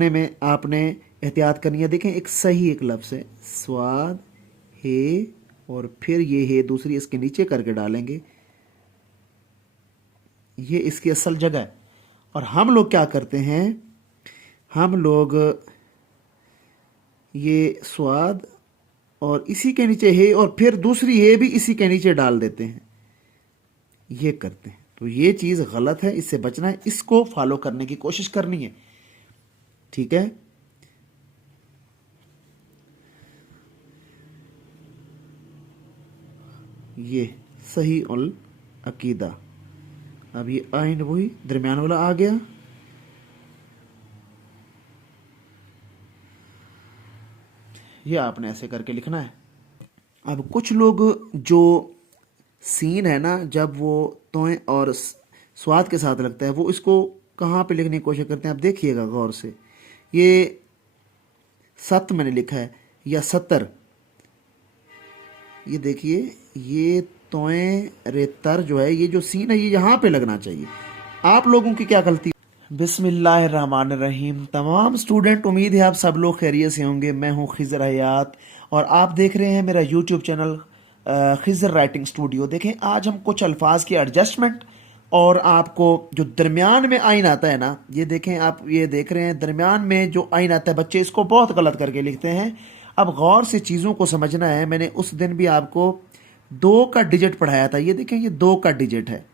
करने में आपने एहतियात करनी है। देखें एक सही एक लफ्ज़ है स्वाद हे, और फिर ये हे दूसरी इसके नीचे करके डालेंगे, ये इसकी असल जगह है। और हम लोग क्या करते हैं, हम लोग ये स्वाद और इसी के नीचे हे और फिर दूसरी हे भी इसी के नीचे डाल देते हैं, ये करते हैं। तो ये चीज़ गलत है, इससे बचना है, इसको फॉलो करने की कोशिश करनी है, ठीक है। ये सही उल अकीदा। अब ये आइन वही दरमियान वाला आ गया, ये आपने ऐसे करके लिखना है। अब कुछ लोग जो सीन है ना, जब वो तोय और स्वाद के साथ लगता है, वो इसको कहाँ पे लिखने की कोशिश करते हैं, आप देखिएगा गौर से। ये सत मैंने लिखा है या सत्तर, ये देखिए ये तोय रेतर जो है, ये जो सीन है ये यहाँ पे लगना चाहिए। आप लोगों की क्या गलती। बिस्मिल्लाहिर्रहमानिर्रहीम। तमाम स्टूडेंट, उम्मीद है आप सब लोग खैरियत से होंगे। मैं हूं खिज़र हयात और आप देख रहे हैं मेरा YouTube channel Khizar writing studio. देखें आज हम कुछ अल्फाज की एडजस्टमेंट और आपको जो दरमियान में आइन आता है ना, ये देखें आप, ये देख रहे हैं दरमियान में जो आइन आता है, बच्चे इसको बहुत गलत करके लिखते हैं। अब गौर से चीज़ों को समझना है। मैंने उस दिन भी आपको 2 का डिजिट पढ़ाया था, ये देखें ये 2 का डिजिट है।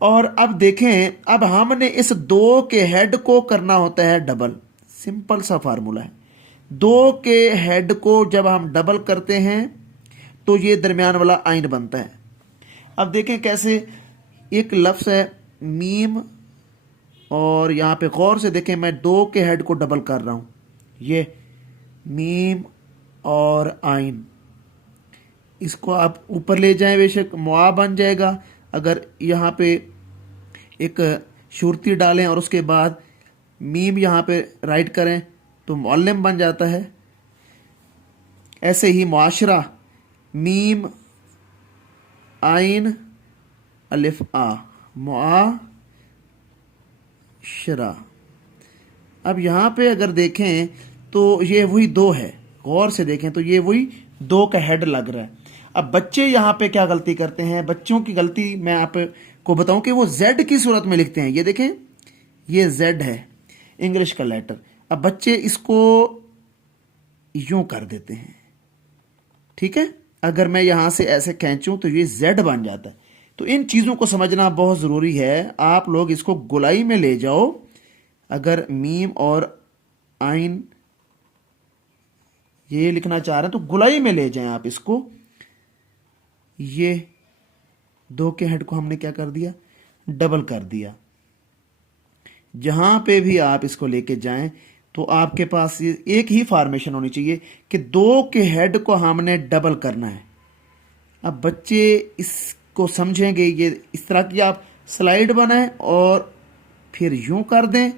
और अब देखें, अब हमने इस 2 के हेड को करना होता है डबल। सिंपल सा फार्मूला है, 2 के हेड को जब हम डबल करते हैं तो ये दरमियान वाला आइन बनता है। अब देखें कैसे, एक लफ्ज़ है मीम और यहाँ पे गौर से देखें, मैं 2 के हेड को डबल कर रहा हूँ, ये मीम और आइन, इसको आप ऊपर ले जाएं बेशक मुआ बन जाएगा। अगर यहाँ पे एक शुरती डालें और उसके बाद मीम यहाँ पे राइट करें तो मुअल्लिम बन जाता है। ऐसे ही मुआशरा, मीम आइन अलिफ आ, मुआशरा। अब यहाँ पे अगर देखें तो ये वही 2 है, गौर से देखें तो ये वही 2 का हेड लग रहा है। अब बच्चे यहाँ पे क्या गलती करते हैं, बच्चों की गलती मैं आपको बताऊं कि वो जेड की सूरत में लिखते हैं। ये देखें ये जेड है इंग्लिश का लेटर, अब बच्चे इसको यूं कर देते हैं, ठीक है। अगर मैं यहाँ से ऐसे खींचूं तो ये जेड बन जाता है। तो इन चीज़ों को समझना बहुत ज़रूरी है। आप लोग इसको गोलाई में ले जाओ। अगर मीम और आइन ये लिखना चाह रहे हैं तो गोलाई में ले जाएं आप इसको। ये 2 के हेड को हमने क्या कर दिया, डबल कर दिया। जहां पे भी आप इसको लेके जाएं तो आपके पास एक ही फॉर्मेशन होनी चाहिए कि 2 के हेड को हमने डबल करना है। अब बच्चे इसको समझेंगे, ये इस तरह की आप स्लाइड बनाएं और फिर यूं कर दें,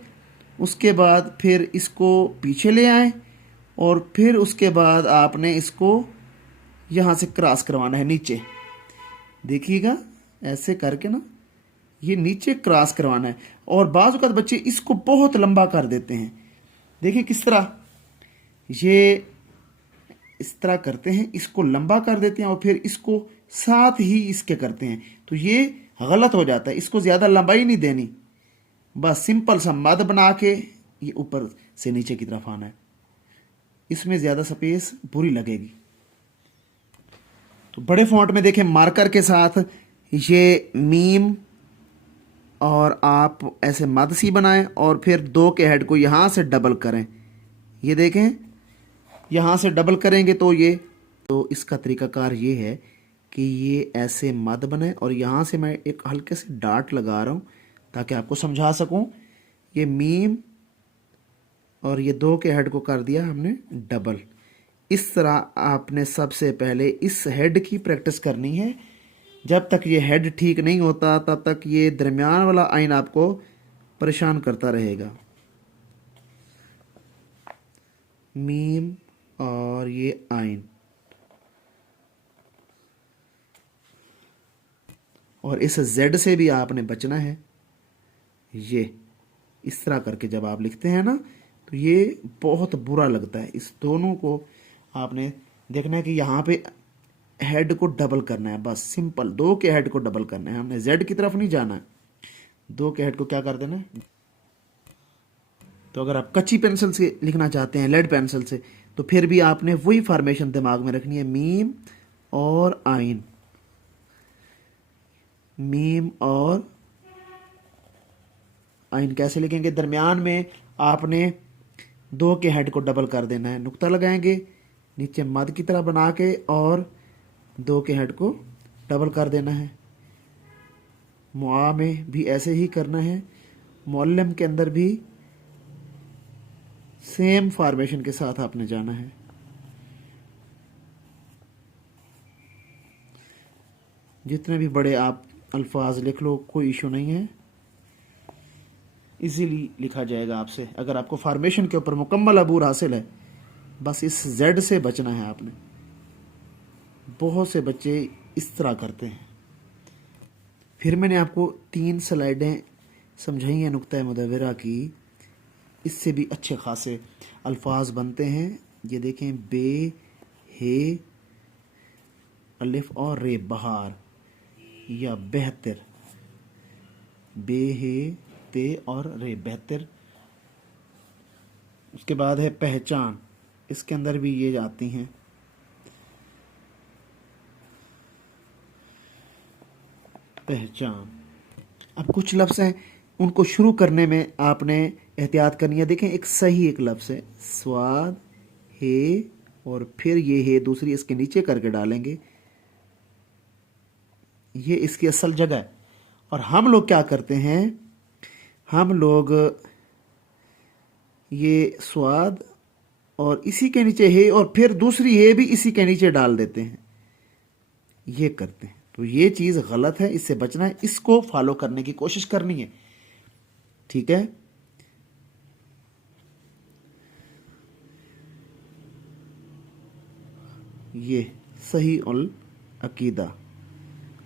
उसके बाद फिर इसको पीछे ले आएं और फिर उसके बाद आपने इसको यहाँ से क्रॉस करवाना है नीचे। देखिएगा ऐसे करके ना ये नीचे क्रॉस करवाना है। और बाज़ औक़ात बच्चे इसको बहुत लंबा कर देते हैं, देखिए किस तरह, ये इस तरह करते हैं, इसको लंबा कर देते हैं और फिर इसको साथ ही इसके करते हैं, तो ये गलत हो जाता है। इसको ज़्यादा लंबाई नहीं देनी, बस सिंपल सा मद बना के ये ऊपर से नीचे की तरफ आना है, इसमें ज़्यादा स्पेस बुरी लगेगी। तो बड़े फॉन्ट में देखें मार्कर के साथ ये मीम और आप ऐसे मद सी बनाएं और फिर 2 के हेड को यहाँ से डबल करें। ये देखें यहाँ से डबल करेंगे तो ये, तो इसका तरीकाकार ये है कि ये ऐसे मद बने और यहाँ से मैं एक हल्के से डार्ट लगा रहा हूँ ताकि आपको समझा सकूँ। ये मीम और ये 2 के हेड को कर दिया हमने डबल। इस तरह आपने सबसे पहले इस हेड की प्रैक्टिस करनी है। जब तक ये हेड ठीक नहीं होता तब तक ये दरमियान वाला आइन आपको परेशान करता रहेगा। मीम और ये आइन, और इस जेड से भी आपने बचना है। ये इस तरह करके जब आप लिखते हैं ना तो ये बहुत बुरा लगता है। इस दोनों को आपने देखना है कि यहाँ पे हेड को डबल करना है, बस सिंपल 2 के हेड को डबल करना है, हमने जेड की तरफ नहीं जाना है। 2 के हेड को क्या कर देना है। तो अगर आप कच्ची पेंसिल से लिखना चाहते हैं, लेड पेंसिल से, तो फिर भी आपने वही फॉर्मेशन दिमाग में रखनी है, मीम और आइन, मीम और आइन। कैसे लिखेंगे, दरमियान में आपने 2 के हेड को डबल कर देना है, नुक्ता लगाएंगे नीचे मद की तरह बना के और 2 के हेड को डबल कर देना है। मुआ में भी ऐसे ही करना है, मुअल्लम के अंदर भी सेम फॉर्मेशन के साथ आपने जाना है। जितने भी बड़े आप अल्फाज लिख लो, कोई इशू नहीं है, इजीली लिखा जाएगा आपसे। अगर आपको फॉर्मेशन के ऊपर मुकम्मल अबूर हासिल है, बस इस जेड से बचना है आपने। बहुत से बच्चे इस तरह करते हैं। फिर मैंने आपको 3 स्लाइडें समझाई हैं नुक्ता मुदव्वरा की, इससे भी अच्छे खासे अल्फाज बनते हैं। ये देखें, बे, हे, अलिफ और रे, बहार या बेहतर, बे, हे, ते और रे, बेहतर। उसके बाद है पहचान, इसके अंदर भी ये आती हैं। पहचान। अब कुछ लफ्ज़ हैं, उनको शुरू करने में आपने एहतियात करनी है। देखें, एक सही एक लफ्ज़ है, स्वाद, हे, और फिर ये हे दूसरी इसके नीचे करके डालेंगे, ये इसकी असल जगह है। और हम लोग क्या करते हैं, हम लोग ये स्वाद और इसी के नीचे हे और फिर दूसरी हे भी इसी के नीचे डाल देते हैं, ये करते हैं। तो ये चीज़ गलत है, इससे बचना है, इसको फॉलो करने की कोशिश करनी है, ठीक है। ये सही उल अकीदा।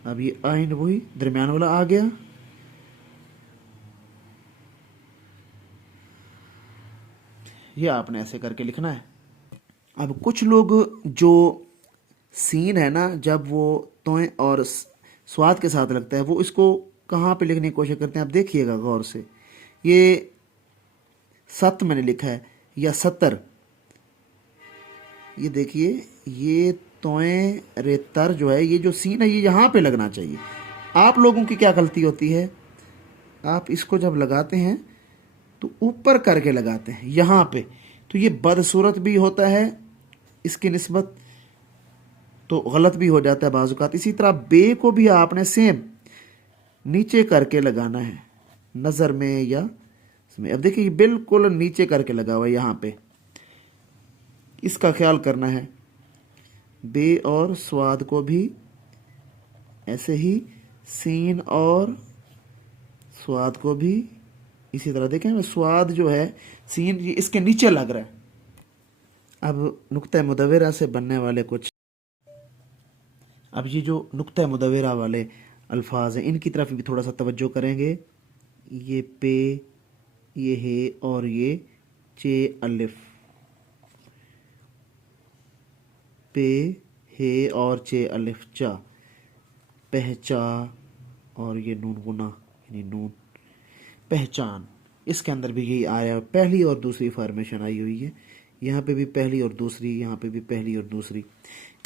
अब ये आइन वही दरमियान वाला आ गया। ये आपने ऐसे करके लिखना है। अब कुछ लोग जो सीन है ना, जब वो तोय और स्वाद के साथ लगता है, वो इसको कहाँ पे लिखने की कोशिश करते हैं, आप देखिएगा गौर से। ये 7 मैंने लिखा है या 70, ये देखिए, ये तोय रेतर जो है, ये जो सीन है, ये यहाँ पे लगना चाहिए। आप लोगों की क्या गलती होती है, आप इसको जब लगाते हैं तो ऊपर करके लगाते हैं यहाँ पे, तो ये बदसूरत भी होता है इसकी निस्बत, तो गलत भी हो जाता है बाज़-औक़ात। इसी तरह बे को भी आपने सेम नीचे करके लगाना है, नज़र में या इसमें। अब देखिए, बिल्कुल नीचे करके लगा हुआ है यहाँ पे, इसका ख्याल करना है। बे और स्वाद को भी ऐसे ही, सीन और स्वाद को भी इसी तरह। देखें, स्वाद जो है, सीन इसके नीचे लग रहा है। अब नुक्ता मुदव्वरा से बनने वाले कुछ, अब ये जो नुक्ता मुदव्वरा वाले अल्फाज हैं, इनकी तरफ भी थोड़ा सा तवज्जो करेंगे। ये पे, ये हे और ये चे अलिफ, पे, हे और चे अलिफ चा, पहचा और ये नून गुना यानी नून, पहचान। इसके अंदर भी यही आया, पहली और दूसरी फॉर्मेशन आई हुई है। यहाँ पे भी पहली और दूसरी, यहाँ पे भी पहली और दूसरी,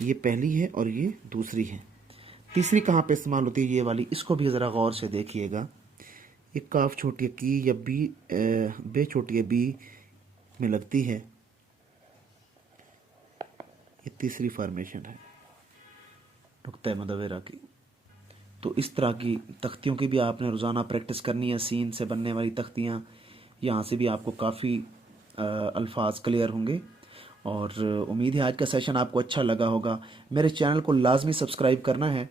ये पहली है और ये दूसरी है। तीसरी कहाँ पे इस्तेमाल होती है, ये वाली, इसको भी ज़रा गौर से देखिएगा। ये काफ छोटी की या बी, बे छोटी बी में लगती है, ये तीसरी फॉर्मेशन है नुक्ता मुदव्वरा की। तो इस तरह की तख्तियों की भी आपने रोज़ाना प्रैक्टिस करनी है। सीन से बनने वाली तख्तियाँ, यहाँ से भी आपको काफ़ी अल्फाज क्लियर होंगे। और उम्मीद है आज का सेशन आपको अच्छा लगा होगा। मेरे चैनल को लाजमी सब्सक्राइब करना है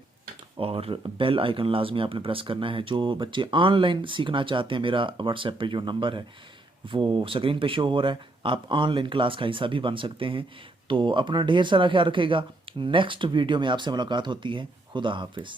और बेल आइकन लाजमी आपने प्रेस करना है। जो बच्चे ऑनलाइन सीखना चाहते हैं, मेरा व्हाट्सएप पे जो नंबर है वो स्क्रीन पे शो हो रहा है, आप ऑनलाइन क्लास का हिस्सा भी बन सकते हैं। तो अपना ढेर सारा ख्याल रखिएगा। नेक्स्ट वीडियो में आपसे मुलाकात होती है। खुदा हाफिज़।